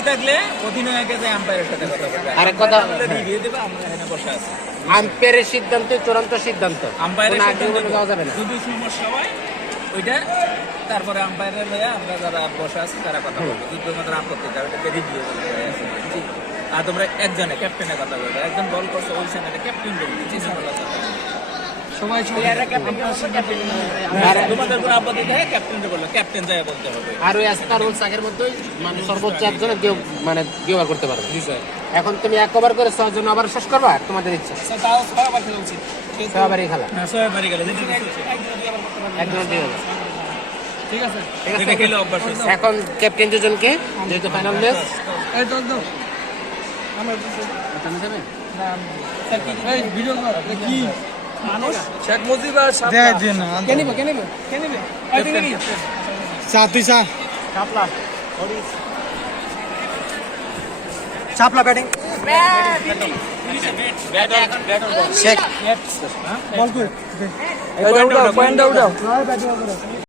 বেশি থাকলে অধিনায়কের যে আম্পায়ারের সাথে কথা বলবে। আরেক কথা রিভিউ দেবে, আমরা এখানে বসে আছি। আম্পায়ারের সিদ্ধান্ত চূড়ান্ত সিদ্ধান্ত, আম্পায়ারের কোনো সিদ্ধান্ত আগ্রহ দেওয়া যাবে না। যদি সমস্যা হয় ওইটা তারপরে আম্পায়ারের হয়ে আমরা যারা বসে আছি তারা কথা বলবো। যদি তোমাদের আপত্তি থাকে ওটাকে রিভিউ দেবে। আর তোমরা একজনে ক্যাপ্টেনের কথা বলবে, একজন বল করছে ওই চ্যানেলে ক্যাপ্টেন বলবে, সবাই তোমাদের কোনো আপত্তি থাকে ক্যাপ্টেনকে বললো, ক্যাপ্টেন যায় বলতে হবে। আর ওই আজকাল রুলস আগের মতোই, মানে সর্বোচ্চ একজনে মানে দুইবার করতে পারবে। এখন তুমি এক ওভার করে 6 জন আবার শেষ করবা, তোমাদের ইচ্ছা। সবারই খেলা, হ্যাঁ সবাই বাড়ি গেলে একজন দুই over। ঠিক আছে, ঠিক আছে। এটা খেলে অভ্যাস হয়েছে। এখন ক্যাপ্টেন দুজনকে, যেহেতু ফাইনাল ম্যাচ, শেখ মুজিব চাপলা ব্যাটিং শেখ বল কই? Point out